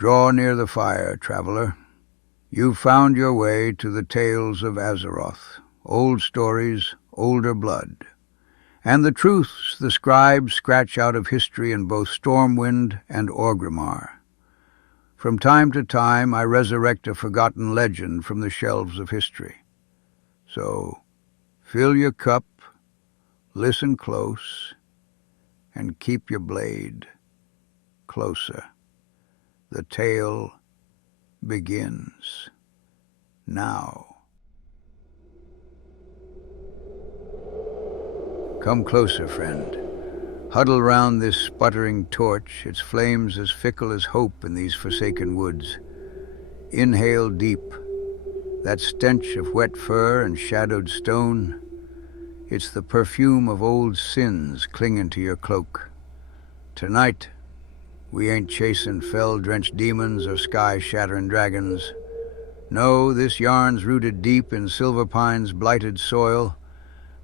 Draw near the fire, traveler. You've found your way to the tales of Azeroth, old stories, older blood, and the truths the scribes scratch out of history in both Stormwind and Orgrimmar. From time to time I resurrect a forgotten legend from the shelves of history. So, fill your cup, listen close, and keep your blade closer. The tale begins now. Come closer, friend. Huddle round this sputtering torch, its flames as fickle as hope in these forsaken woods. Inhale deep, that stench of wet fur and shadowed stone. It's the perfume of old sins clinging to your cloak. Tonight, we ain't chasing fell-drenched demons or sky-shattering dragons. No, this yarn's rooted deep in Silverpine's blighted soil,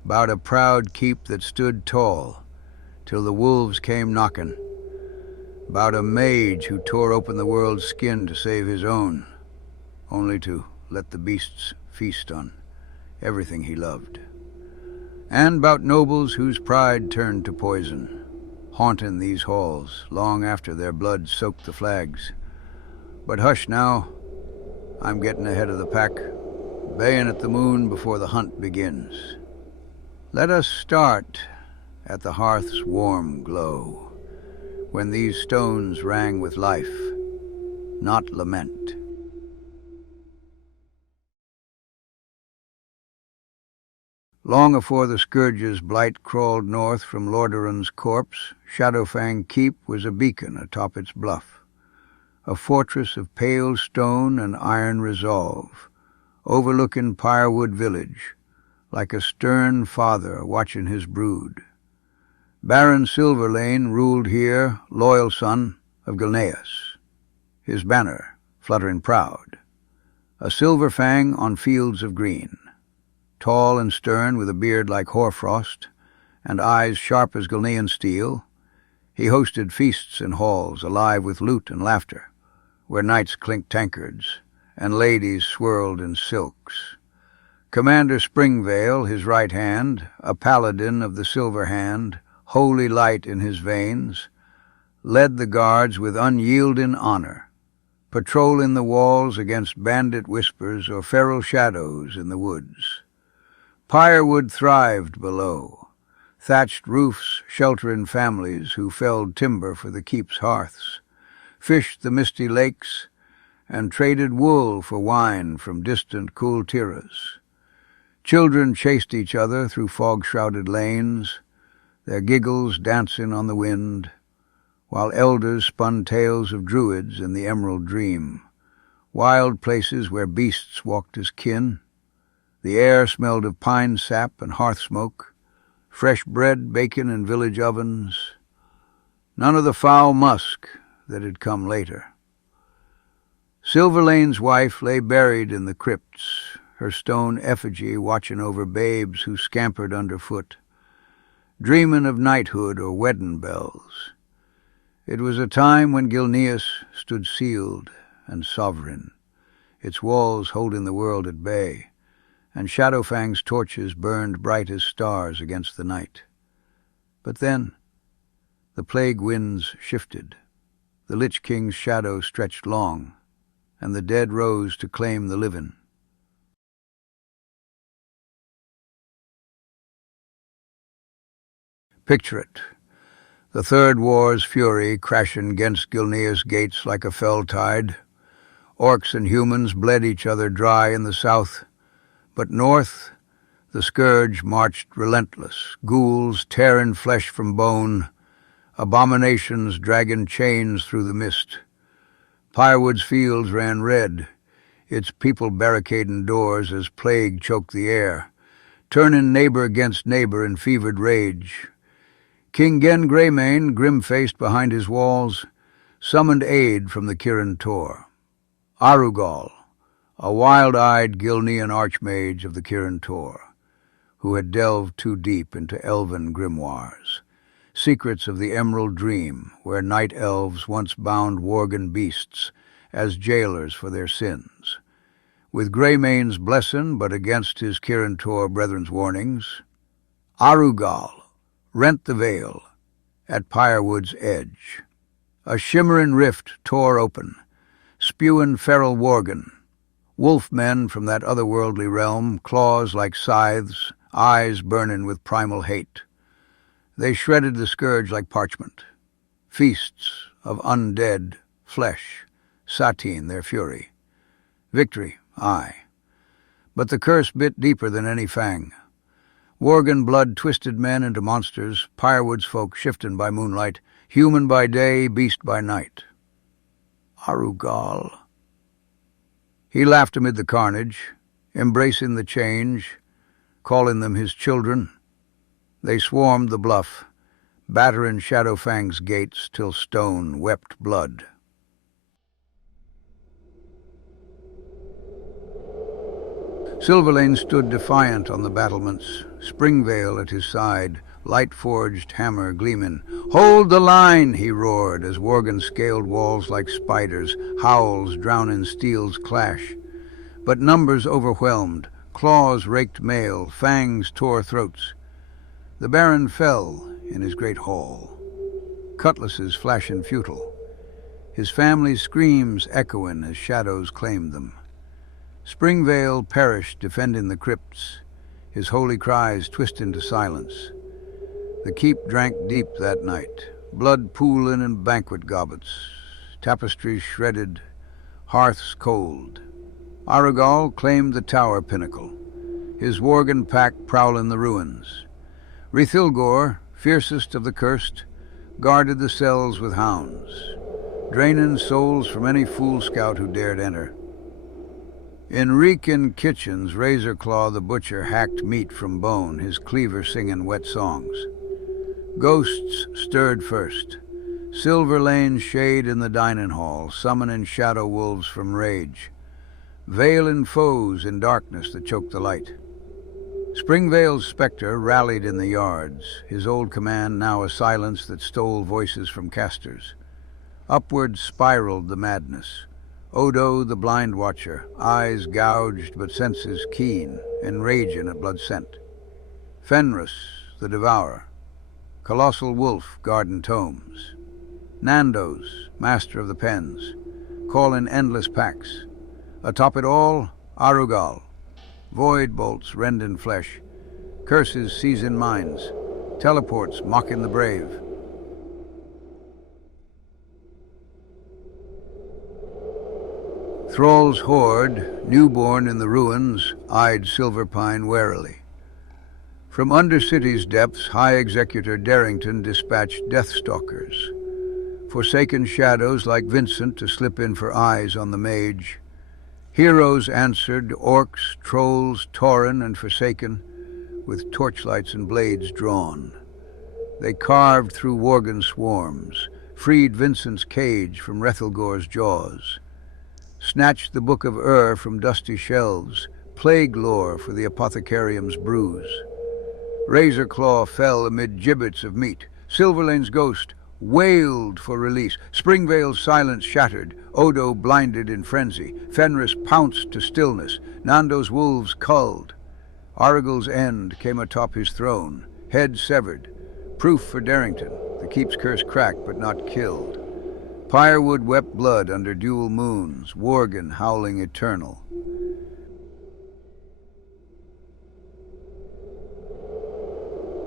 about a proud keep that stood tall till the wolves came knocking, about a mage who tore open the world's skin to save his own, only to let the beasts feast on everything he loved, and about nobles whose pride turned to poison, haunting these halls long after their blood soaked the flags. But hush now, I'm getting ahead of the pack, baying at the moon before the hunt begins. Let us start at the hearth's warm glow, when these stones rang with life, not lament. Long afore the Scourge's blight crawled north from Lordaeron's corpse, Shadowfang Keep was a beacon atop its bluff, a fortress of pale stone and iron resolve, overlooking Pyrewood Village, like a stern father watching his brood. Baron Silverlaine ruled here, loyal son of Gilneas, his banner fluttering proud, a silver fang on fields of green. Tall and stern, with a beard like hoarfrost, and eyes sharp as Gilnean steel, he hosted feasts in halls alive with lute and laughter, where knights clinked tankards, and ladies swirled in silks. Commander Springvale, his right hand, a paladin of the silver hand, holy light in his veins, led the guards with unyielding honor, patrolling the walls against bandit whispers or feral shadows in the woods. Pyrewood thrived below, thatched roofs sheltering families who felled timber for the keep's hearths, fished the misty lakes, and traded wool for wine from distant cool tiras. Children chased each other through fog-shrouded lanes, their giggles dancing on the wind, while elders spun tales of druids in the emerald dream, wild places where beasts walked as kin. The air smelled of pine sap and hearth smoke, fresh bread baking in village ovens, none of the foul musk that had come later. Silverlaine's wife lay buried in the crypts, her stone effigy watching over babes who scampered underfoot, dreaming of knighthood or wedding bells. It was a time when Gilneas stood sealed and sovereign, its walls holding the world at bay, and Shadowfang's torches burned bright as stars against the night. But then, the plague winds shifted, the Lich King's shadow stretched long, and the dead rose to claim the living. Picture it, the Third War's fury crashing against Gilneas' gates like a fell tide. Orcs and humans bled each other dry in the south, but north, the Scourge marched relentless, ghouls tearing flesh from bone, abominations dragging chains through the mist. Pyrewood's fields ran red, its people barricading doors as plague choked the air, turning neighbor against neighbor in fevered rage. King Gen Greymane, grim-faced behind his walls, summoned aid from the Kirin Tor. Arugal, a wild-eyed Gilnean archmage of the Kirin Tor, who had delved too deep into elven grimoires, secrets of the Emerald Dream, where night elves once bound Worgen beasts as jailers for their sins. With Greymane's blessin', but against his Kirin-Tor brethren's warnings, Arugal rent the veil at Pyrewood's edge. A shimmering rift tore open, spewing feral Worgen, wolf-men from that otherworldly realm, claws like scythes, eyes burning with primal hate. They shredded the Scourge like parchment. Feasts of undead flesh satine their fury. Victory, aye. But the curse bit deeper than any fang. Worgen blood twisted men into monsters, Pyrewood's folk shifting by moonlight, human by day, beast by night. Arugal. He laughed amid the carnage, embracing the change, calling them his children. They swarmed the bluff, battering Shadowfang's gates till stone wept blood. Silverlaine stood defiant on the battlements, Springvale at his side, light-forged hammer gleaming. "Hold the line!" he roared, as Worgen scaled walls like spiders, howls drowning steel's clash. But numbers overwhelmed, claws raked mail, fangs tore throats. The Baron fell in his great hall, cutlasses flashing futile, his family's screams echoing as shadows claimed them. Springvale perished defending the crypts, his holy cries twisting to silence. The keep drank deep that night, blood pooling in banquet gobbets, tapestries shredded, hearths cold. Arugal claimed the tower pinnacle, his Worgen pack prowling the ruins. Rithilgor, fiercest of the cursed, guarded the cells with hounds, draining souls from any fool scout who dared enter. In reeking kitchens, Razorclaw the butcher hacked meat from bone, his cleaver singing wet songs. Ghosts stirred first. Silverlane's shade in the dining hall, summoning shadow wolves from rage, veiling foes in darkness that choked the light. Springvale's spectre rallied in the yards, his old command now a silence that stole voices from casters. Upward spiraled the madness. Odo, the blind watcher, eyes gouged but senses keen, enraging at blood scent. Fenris, the devourer, colossal wolf guarding tomes. Nandos, master of the pens, calling endless packs. Atop it all, Arugal, void bolts rending flesh, curses seizing minds, teleports mocking the brave. Thrall's horde, newborn in the ruins, eyed Silverpine warily. From Undercity's depths, High Executor Darrington dispatched deathstalkers, forsaken shadows like Vincent to slip in for eyes on the mage. Heroes answered, orcs, trolls, Tauren and Forsaken, with torchlights and blades drawn. They carved through Worgen swarms, freed Vincent's cage from Rethilgor's jaws, snatched the Book of from dusty shelves, plague lore for the apothecarium's brews. Razorclaw fell amid gibbets of meat. Silverlane's ghost wailed for release. Springvale's silence shattered. Odo blinded in frenzy. Fenris pounced to stillness. Nando's wolves culled. Arugal's end came atop his throne, head severed. Proof for Darrington. The keep's curse cracked but not killed. Pyrewood wept blood under dual moons, Worgen howling eternal.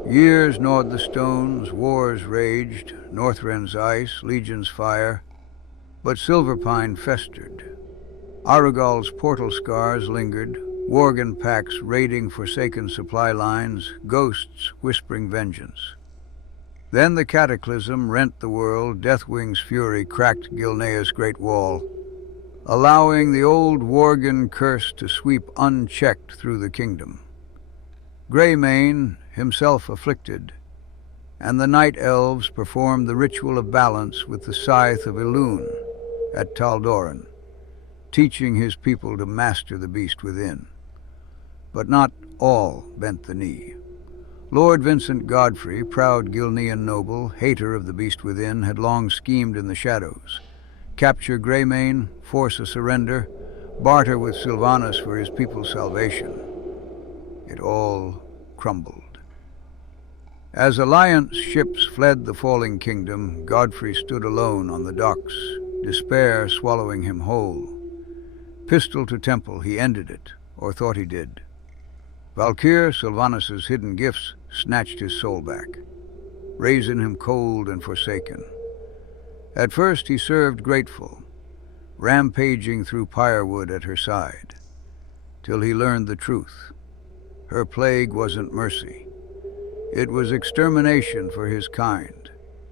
Years gnawed the stones, wars raged, Northrend's ice, Legion's fire, but Silverpine festered. Arugal's portal scars lingered, Worgen packs raiding forsaken supply lines, ghosts whispering vengeance. Then the cataclysm rent the world, Deathwing's fury cracked Gilneas' great wall, allowing the old Worgen curse to sweep unchecked through the kingdom. Greymane, himself afflicted, and the night elves performed the ritual of balance with the scythe of Elune at Tal'Doran, teaching his people to master the beast within. But not all bent the knee. Lord Godfrey, proud Gilnean noble, hater of the beast within, had long schemed in the shadows, capture Greymane, force a surrender, barter with Sylvanas for his people's salvation. It all crumbled. As Alliance ships fled the falling kingdom, Godfrey stood alone on the docks, despair swallowing him whole. Pistol to temple, he ended it, or thought he did. Valkyr, Sylvanas's hidden gifts, snatched his soul back, raising him cold and forsaken. At first he served grateful, rampaging through Pyrewood at her side, till he learned the truth. Her plague wasn't mercy. It was extermination for his kind.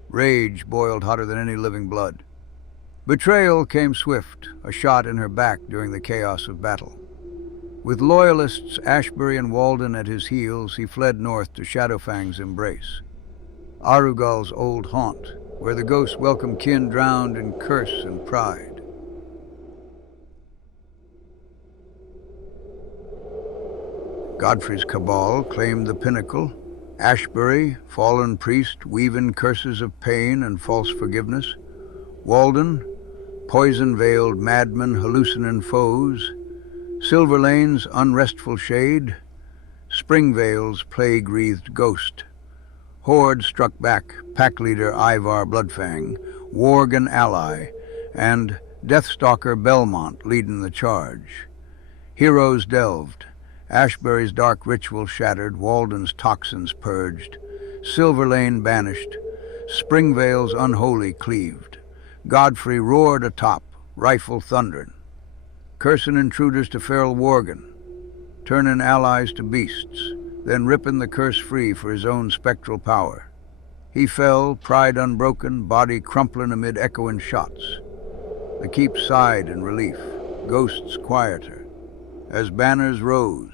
Rage boiled hotter than any living blood. Betrayal came swift, a shot in her back during the chaos of battle. With loyalists Ashbury and Walden at his heels, he fled north to Shadowfang's embrace, Arugal's old haunt, where the ghosts welcome kin drowned in curse and pride. Godfrey's cabal claimed the pinnacle. Ashbury, fallen priest, weaving curses of pain and false forgiveness. Walden, poison-veiled madmen, hallucinant foes. Silverlane's unrestful shade. Springvale's plague-wreathed ghost. Horde struck back, pack leader Ivar Bloodfang, Worgen ally, and deathstalker Belmont leading the charge. Heroes delved. Ashbury's dark ritual shattered, Walden's toxins purged, Silverlane banished, Springvale's unholy cleaved. Godfrey roared atop, rifle thundering, cursing intruders to feral Worgen, turning allies to beasts, then ripping the curse free for his own spectral power. He fell, pride unbroken, body crumpling amid echoing shots. The keep sighed in relief, ghosts quieter. As banners rose,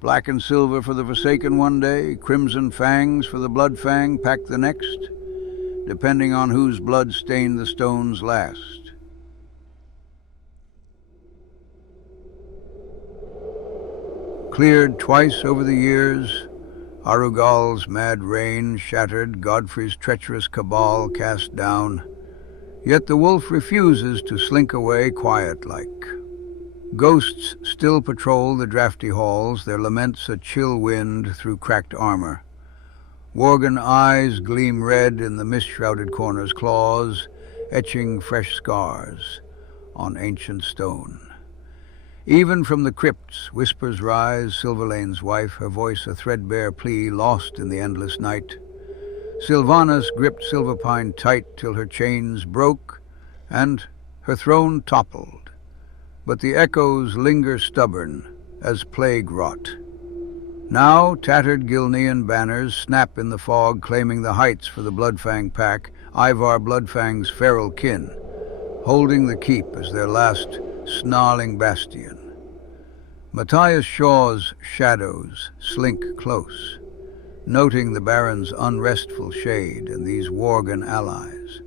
black and silver for the Forsaken one day, crimson fangs for the Bloodfang packed the next, depending on whose blood stained the stones last. Cleared twice over the years, Arugal's mad reign shattered, Godfrey's treacherous cabal cast down, yet the wolf refuses to slink away quiet-like. Ghosts still patrol the drafty halls, their laments a chill wind through cracked armor. Worgen eyes gleam red in the mist-shrouded corners, claws etching fresh scars on ancient stone. Even from the crypts, whispers rise, Silverlane's wife, her voice a threadbare plea lost in the endless night. Sylvanas gripped Silverpine tight till her chains broke and her throne toppled. But the echoes linger stubborn as plague wrought. Now tattered Gilnean banners snap in the fog, claiming the heights for the Bloodfang pack, Ivar Bloodfang's feral kin, holding the keep as their last snarling bastion. Matthias Shaw's shadows slink close, noting the Baron's unrestful shade and these Worgen allies,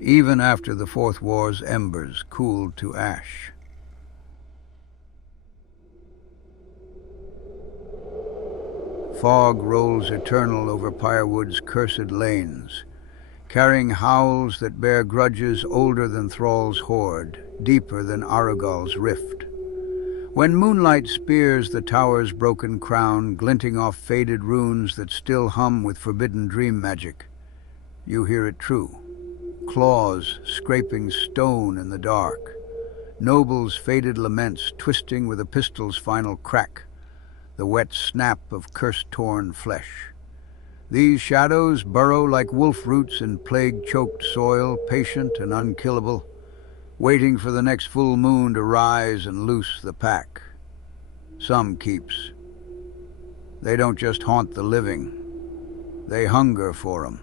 even after the Fourth War's embers cooled to ash. Fog rolls eternal over Pyrewood's cursed lanes, carrying howls that bear grudges older than Thrall's horde, deeper than Arugal's rift. When moonlight spears the tower's broken crown, glinting off faded runes that still hum with forbidden dream magic, you hear it true. Claws scraping stone in the dark, nobles' faded laments twisting with a pistol's final crack, the wet snap of curse-torn flesh. These shadows burrow like wolf roots in plague-choked soil, patient and unkillable, waiting for the next full moon to rise and loose the pack. Some keeps. They don't just haunt the living, they hunger for 'em.